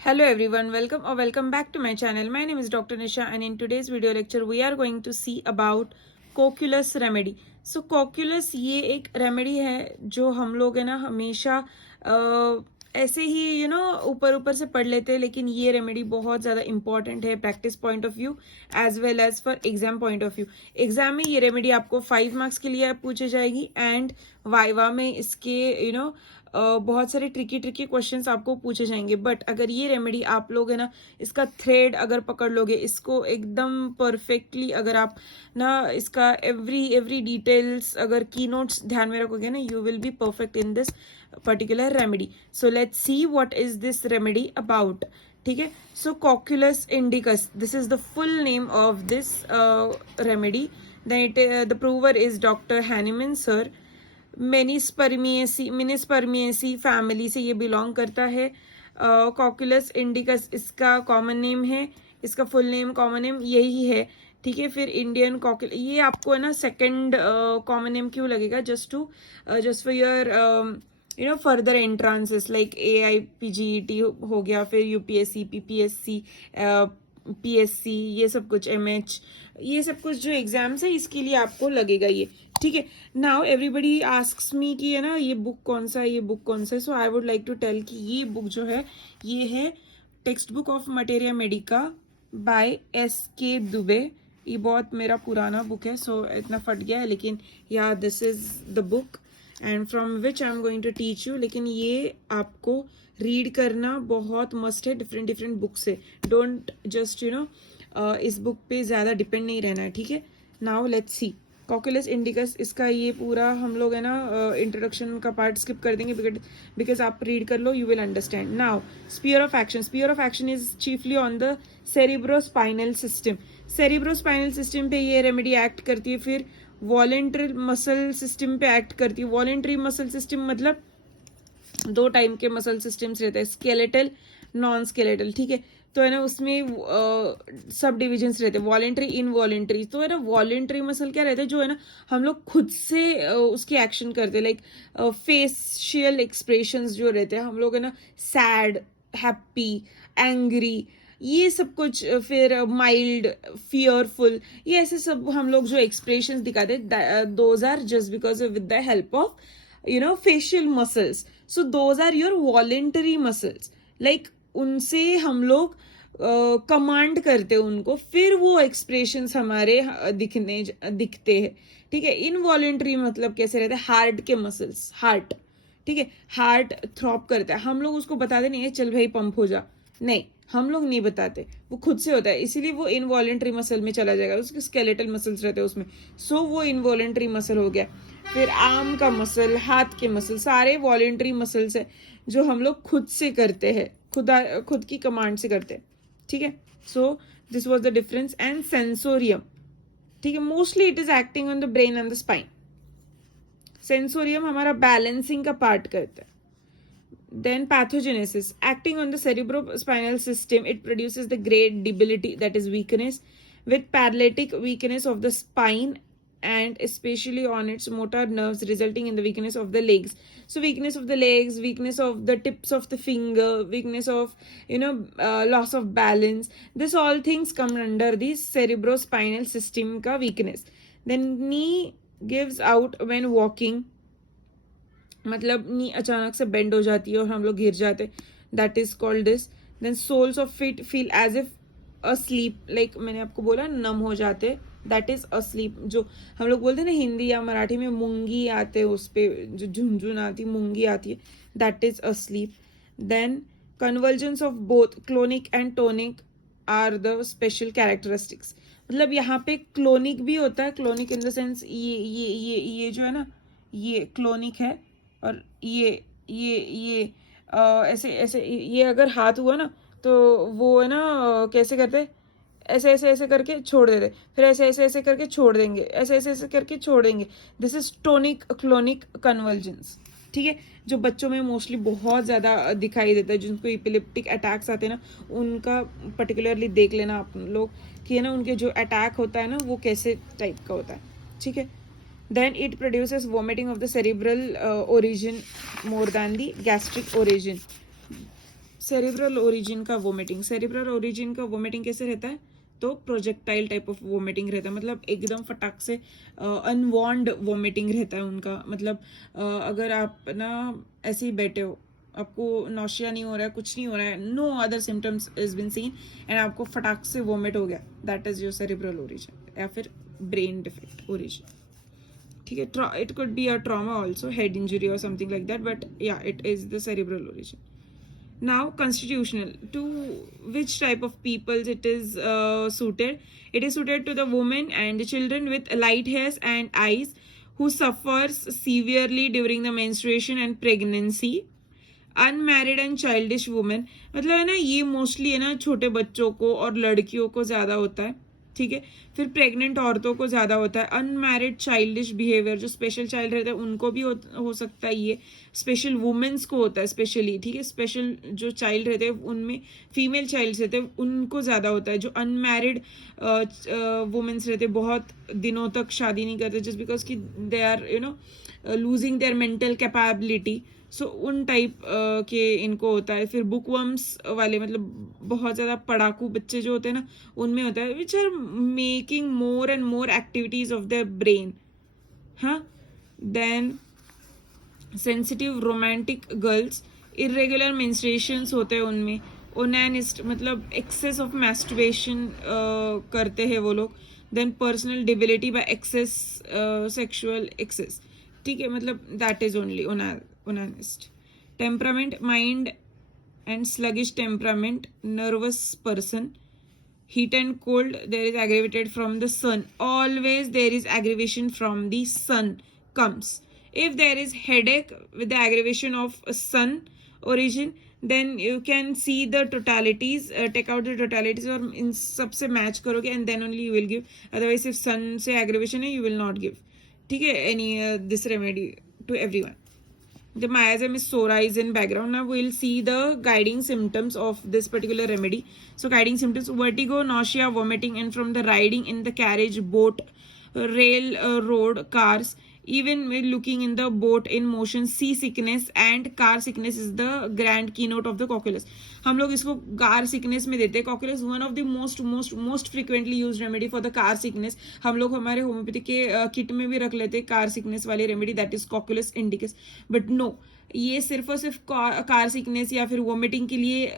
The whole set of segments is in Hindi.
Hello everyone, welcome or welcome back to my channel. My name is Dr. Nisha and in today's video lecture we are going to see about Cocculus remedy. So Cocculus ये एक रेमेडी है जो हम लोग है ना हमेशा ऐसे ही ऊपर ऊपर से पढ़ लेते हैं, लेकिन ये रेमेडी बहुत ज़्यादा इंपॉर्टेंट है practice point of view as well as for exam point of view. Exam में ये रेमेडी आपको 5 मार्क्स के लिए पूछी जाएगी एंड वाइवा में इसके बहुत सारे ट्रिकी क्वेश्चंस आपको पूछे जाएंगे. बट अगर ये रेमेडी आप लोग है ना इसका थ्रेड अगर पकड़ लोगे, इसको एकदम परफेक्टली अगर आप ना इसका एवरी डिटेल्स अगर की नोट्स ध्यान में रखोगे ना, you will be perfect in this particular remedy. So let's see what is this remedy about. ठीक है, so Cocculus indicus, this is the full name of this remedy. The prover is doctor Hahnemann sir. Menispermaceae family से ये बिलोंग करता है. कोक्यूलस इंडिकस इसका कॉमन नेम है, इसका फुल नेम कॉमन नेम यही है. ठीक है, फिर इंडियन कोक्यूलस ये आपको है ना सेकंड कॉमन नेम क्यों लगेगा, just for your further entrances like AIPGET हो गया, फिर UPSC PPSC PSC ये सब कुछ MH ये सब कुछ जो एग्जाम्स है इसके लिए आपको लगेगा ये. ठीक है, नाउ एवरीबडी आस्क्स मी कि है ना ये बुक कौन सा है, ये बुक कौन सा है. So I would like to tell कि ये बुक जो है ये है text book of materia medica by SK Dubey. ये बहुत मेरा पुराना बुक है, सो इतना फट गया है, लेकिन या this is the book and from which I am going to teach you. लेकिन ये आपको रीड करना बहुत मस्ट है डिफरेंट बुक से. डोंट जस्ट इस बुक पे ज़्यादा डिपेंड नहीं रहना है. ठीक है, now let's see cocculus indicus. इसका ये पूरा हम लोग है ना इंट्रोडक्शन का पार्ट स्किप कर देंगे बिकॉज आप रीड कर लो, you will understand. Now sphere of action is chiefly on the cerebrospinal system. Cerebrospinal system पे ये रेमेडी एक्ट करती है. फिर वॉलेंट्री मसल सिस्टम पे एक्ट करती है. वॉलेंट्री मसल सिस्टम मतलब 2 टाइप के मसल सिस्टम्स रहते हैं, स्केलेटल नॉन स्केलेटल. ठीक है, तो है ना उसमें सब डिविजन्स रहते हैं, वॉलेंट्री इनवॉलेंट्री. तो है ना वॉलेंट्री मसल क्या रहता है, जो है ना हम लोग खुद से उसकी एक्शन करते हैं, लाइक फेशियल एक्सप्रेशंस जो रहते हैं हम लोग है ना, सैड, हैप्पी, एंग्री, ये सब कुछ, फिर माइल्ड, फियरफुल, ये ऐसे सब हम लोग जो एक्सप्रेशंस दिखाते हैं, those are just because with the help of facial muscles. So those are your voluntary muscles. Like उनसे हम लोग कमांड करते हैं उनको, फिर वो एक्सप्रेशंस हमारे दिखते हैं. ठीक है, इनवॉलेंट्री मतलब कैसे रहते हैं, हार्ट के मसल्स, हार्ट. ठीक है, हार्ट थ्रॉप करता है, हम लोग उसको बताते नहीं है चल भाई पंप हो जा, नहीं हम लोग नहीं बताते, वो खुद से होता है, इसीलिए वो इनवॉलेंट्री मसल में चला जाएगा. उसके स्केलेटल मसल्स रहते हैं उसमें, सो वो इनवॉलेंट्री मसल हो गया. फिर आर्म का मसल, हाथ के मसल, सारे वॉलेंट्री मसल्स है जो हम लोग खुद से करते हैं, खुद की कमांड से करते हैं. ठीक है, so this was the difference. And sensorium, ठीक है, mostly it is acting on the brain and the spine. Sensorium हमारा बैलेंसिंग का पार्ट करता है. Then pathogenesis, acting on the cerebrospinal system, it produces the great debility, that is weakness, with paralytic weakness of the spine and especially on its motor nerves, resulting in the weakness of the legs. So weakness of the legs, weakness of the tips of the finger, weakness of loss of balance, this all things come under the cerebrospinal system ka weakness. Then knee gives out when walking, मतलब नी अचानक से बेंड हो जाती है और हम लोग गिर जाते, that is called this. Then soles of feet feel as if asleep, like मैंने आपको बोला नम हो जाते, दैट इज अस्लीप. जो हम लोग बोलते हैं ना हिंदी या मराठी में मूंगी आते, उस पर जो झुंझुन आती मूंगी आती है, that is asleep. Then convergence of both clonic and tonic are the special characteristics. मतलब यहाँ पे क्लोनिक भी होता है, क्लोनिक इन द सेंस ये जो है ना ये क्लोनिक है, और ये ऐसे ये अगर हाथ हुआ ना तो वो है ना कैसे करते, ऐसे करके छोड़ देते, फिर ऐसे करके छोड़ देंगे, ऐसे करके छोड़ देंगे. This is tonic clonic convergence. ठीक है, जो बच्चों में मोस्टली बहुत ज़्यादा दिखाई देता है, जिनको इपिलेप्टिक अटैक्स आते हैं ना, उनका पर्टिकुलरली देख लेना आप लोग कि है ना उनके जो अटैक होता है ना वो कैसे टाइप का होता है. ठीक है, then it produces vomiting of the cerebral origin more than the gastric origin. Cerebral origin का वोमिटिंग, सेरिब्रल ओरिजिन का वोमिटिंग कैसे रहता है, तो प्रोजेक्टाइल टाइप ऑफ वोमिटिंग रहता है, मतलब एकदम फटाक से अनवॉन्ड वोमिटिंग रहता है उनका, मतलब अगर आप ना ऐसे ही बैठे हो, आपको नौशिया नहीं हो रहा है, कुछ नहीं हो रहा है, no other symptoms is been seen and आपको फटाक से वोमिट हो गया, that is your cerebral origin या फिर ब्रेन डिफेक्ट ओरिजिन, ठीक है. It could be a trauma also, head injury और समथिंग लाइक दैट, बट या it is the cerebral origin. Now, constitutional. To which type of peoples it is suited? It is suited to the women and the children with light hairs and eyes who suffers severely during the menstruation and pregnancy. Unmarried and childish women, मतलब है ना ये मोस्टली है ना छोटे बच्चों को और लड़कियों को ज्यादा होता है, ठीक है. फिर प्रेग्नेंट औरतों को ज्यादा होता है. अनमैरिड चाइल्डिश बिहेवियर, जो स्पेशल चाइल्ड रहता है उनको भी हो सकता है ये. स्पेशल वुमेन्स को होता है स्पेशली, ठीक है. स्पेशल जो चाइल्ड रहते हैं उनमें फीमेल चाइल्ड रहते हैं उनको ज्यादा होता है. जो अनमैरिड वुमेन्स रहते हैं बहुत दिनों तक शादी नहीं करते जस्ट बिकॉज कि they are losing their mental capability, so उन टाइप के इनको होता है. फिर बुकवर्म्स वाले, मतलब बहुत ज़्यादा पढ़ाकू बच्चे जो होते हैं ना उनमें होता है, which are making more and more activities of their brain. हाँ, then sensitive romantic girls, irregular menstruations होते हैं उनमें. ओनैनिस्ट, मतलब एक्सेस ऑफ मैस्टरबेशन करते हैं वो लोग. Then personal debility by excess sexual excess, ठीक है, मतलब that is only onanist. Temperament, mind and sluggish temperament, nervous person. Heat and cold, there is aggravated from the sun. Always there is aggravation from the sun comes. If there is headache with the aggravation of sun origin, then you can see the totalities, take out the totalities और इन सबसे match करोगे and then only you will give. Otherwise if sun से aggravation है you will not give, ठीक है, any this remedy to everyone. The miasm is sore eyes in background. Now we will see the guiding symptoms of this particular remedy. So guiding symptoms: vertigo, nausea, vomiting, and from the riding in the carriage, boat, rail, road, cars. Even when looking in the boat in motion, sea sickness and car sickness is the grand keynote of the cocculus. हम लोग इसको कार सिकनेस में देते हैं. Cocculus one of the most frequently use remedy for the car sickness. हम लोग हमारे होम्योपैथी के किट में भी रख लेते हैं कार सिकनेस वाली remedy, that is Cocculus indicus. But no, ये सिर्फ और सिर्फ कार सिकनेस या फिर वोमिटिंग के लिए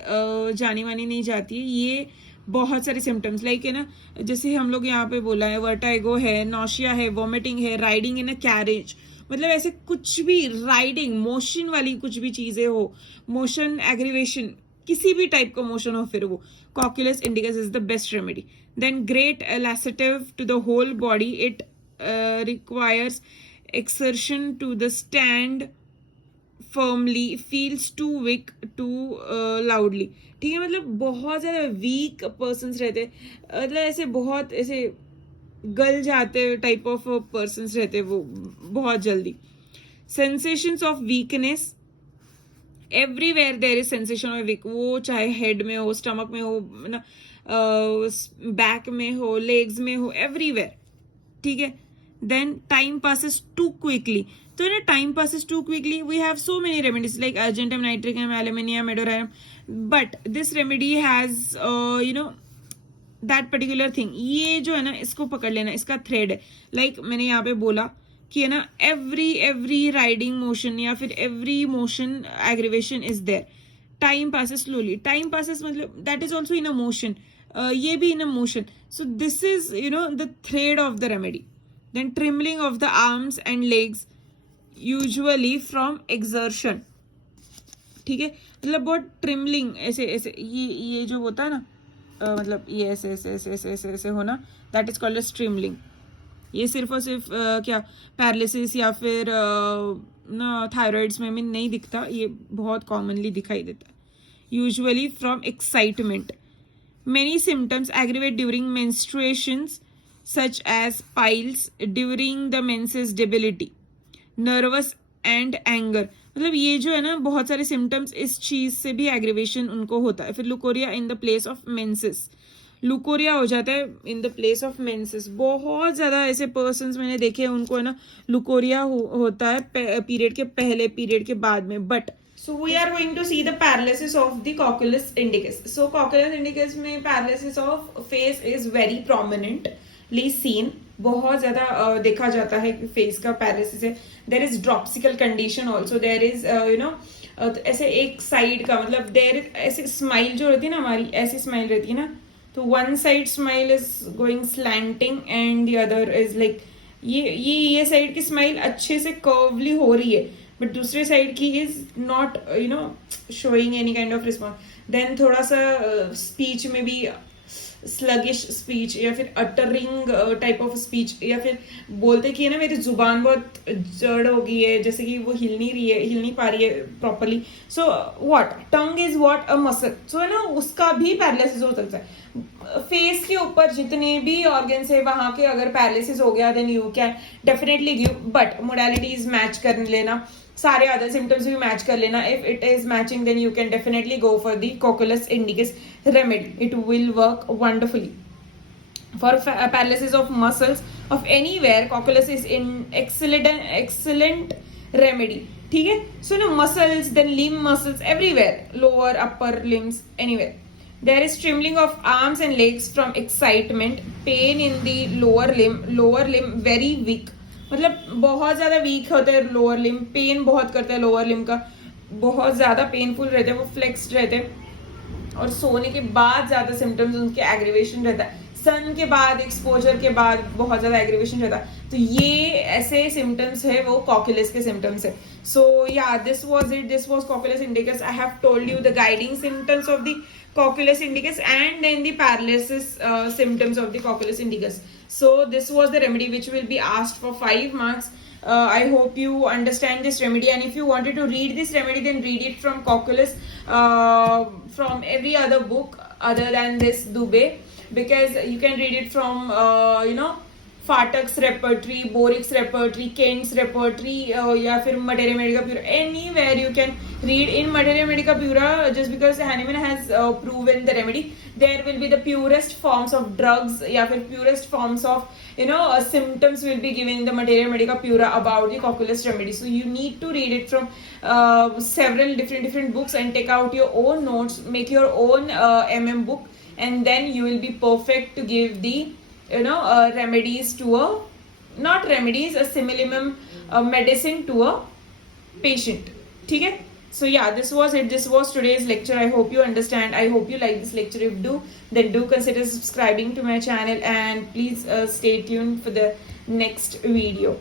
जानी वानी नहीं जाती है. ये बहुत सारे सिम्टम्स लाइक है ना, जैसे हम लोग यहाँ पे बोला है वर्टाइगो है, नौशिया है, वोमिटिंग है, राइडिंग इन अ कैरेज, मतलब ऐसे कुछ भी राइडिंग मोशन वाली कुछ भी चीजें हो, मोशन एग्रीवेशन, किसी भी टाइप का मोशन हो, फिर वो Cocculus indicus is the best remedy. Then great lassitude to the whole body, it requires exertion to the stand firmly, feels too weak too loudly, ठीक है, मतलब बहुत ज्यादा वीक पर्सन्स रहते, मतलब ऐसे बहुत ऐसे गल जाते टाइप ऑफ पर्सन्स रहते वो बहुत जल्दी. Sensations of weakness, everywhere there is sensation of week, वो चाहे हेड में हो, स्टमक में हो ना, बैक में हो, लेग्स में हो, एवरीवेयर, ठीक है. Then time passes too quickly, तो ना time passes too quickly. We have so many remedies like argentum, nitricum, aluminium, adorum, but this remedy has that particular thing. ये जो है ना इसको पकड़ लेना, इसका थ्रेड है. लाइक मैंने यहाँ पे बोला कि है ना एवरी राइडिंग मोशन या फिर every motion aggravation is there. Time passes slowly, time passes मतलब that is also in a motion, ये भी in a motion. So this is the thread of the remedy. Then trembling of the arms and legs, usually from exertion, ठीक है, मतलब बहुत ट्रिमलिंग ऐसे ऐसे, ये जो होता है ना मतलब ये ऐसे ऐसे ऐसे ऐसे ऐसे ऐसे होना, that is called as trembling. ये सिर्फ और सिर्फ क्या पैरालिसिस या फिर ना थायराइड्स में भी नहीं दिखता, ये बहुत कॉमनली दिखाई देता है. Usually from excitement. Many symptoms aggravate during menstruations such as piles, during the menses debility, nervous and anger, मतलब ये जो है ना बहुत सारे सिम्टम्स इस चीज से भी एग्रीवेशन उनको होता है. फिर leucorrhoea in the place of menses, leucorrhoea हो जाता है in the place of menses. बहुत ज्यादा ऐसे पर्सन्स मैंने देखे हैं उनको है ना लुकोरिया होता है पीरियड के पहले, पीरियड के बाद में, but So we are going to see the paralysis of the cocculus indicus. So cocculus indicus में paralysis of face is very prominently seen. बहुत ज़्यादा देखा जाता है कि फेस का पैरालिसिस है. There is dropsical condition also. There is ऐसे एक साइड का मतलब देयर ऐसे स्माइल जो रहती है ना हमारी, ऐसी स्माइल रहती है ना, तो one side smile is going slanting and the other is like ये साइड की स्माइल अच्छे से कर्वली हो रही है, बट दूसरे साइड की is not showing any kind of response. Then थोड़ा सा स्पीच में भी स्लगिश स्पीच या फिर अटरिंग टाइप ऑफ स्पीच, या फिर बोलते कि है ना मेरी जुबान बहुत जड़ हो गई है, जैसे कि वो हिल नहीं पा रही है properly. So what tongue is what a muscle. So है ना उसका भी पैरालिसिस हो सकता है. फेस के ऊपर जितने भी ऑर्गन्स है वहां के अगर पैरालिसिस हो गया then you can definitely give, but modalities match कर लेना, सारे अदर सिम्टम्स भी मैच कर लेना. If it is matching then you can definitely go for the Cocculus indicus remedy. It will work wonderfully for paralysis of muscles of anywhere. Cocculus is in excellent remedy. ठीक है. So now muscles, then limb muscles everywhere, lower upper limbs anywhere. There is trembling of arms and legs from excitement, pain in the lower limb very weak. मतलब बहुत ज्यादा वीक होता है लोअर लिम, पेन बहुत करता है लोअर लिम का, बहुत ज्यादा पेनफुल रहते हैं, वो फ्लेक्स्ड रहते हैं, और सोने के बाद ज्यादा सिम्टम्स उनके एग्रीवेशन रहता है, सन के बाद एक्सपोजर के बाद बहुत ज्यादा एग्रीवेशन रहता है. तो ये ऐसे सिम्टम्स है वो कॉकुलस के सिम्टम्स है. So yeah this was it. This was Cocculus indicus. I have told you the guiding symptoms of the cocculus indicus and then the paralysis symptoms of the cocculus indicus. So this was the remedy which will be asked for 5 marks. I hope you understand this remedy, and if you wanted to read this remedy then read it from cocculus, from every other book other than this Dubey, because you can read it from Phatak's repertory, Boericke's repertory, Kent's repertory, या फिर materia medica pura. Anywhere you can read in Materia Medica Pura, just because Hahnemann has proven the remedy. There will be the purest forms of drugs, या फिर purest forms of symptoms will be given in the Materia Medica Pura about the cocculus remedy. So you need to read it from several different books and take out your own notes, make your own MM book, and then you will be perfect to give the remedies to not remedies, a similar medicine to a patient. ठीक है. So yeah, this was it. This was today's lecture. I hope you understand. I hope you like this lecture. If do, then do consider subscribing to my channel, and please stay tuned for the next video.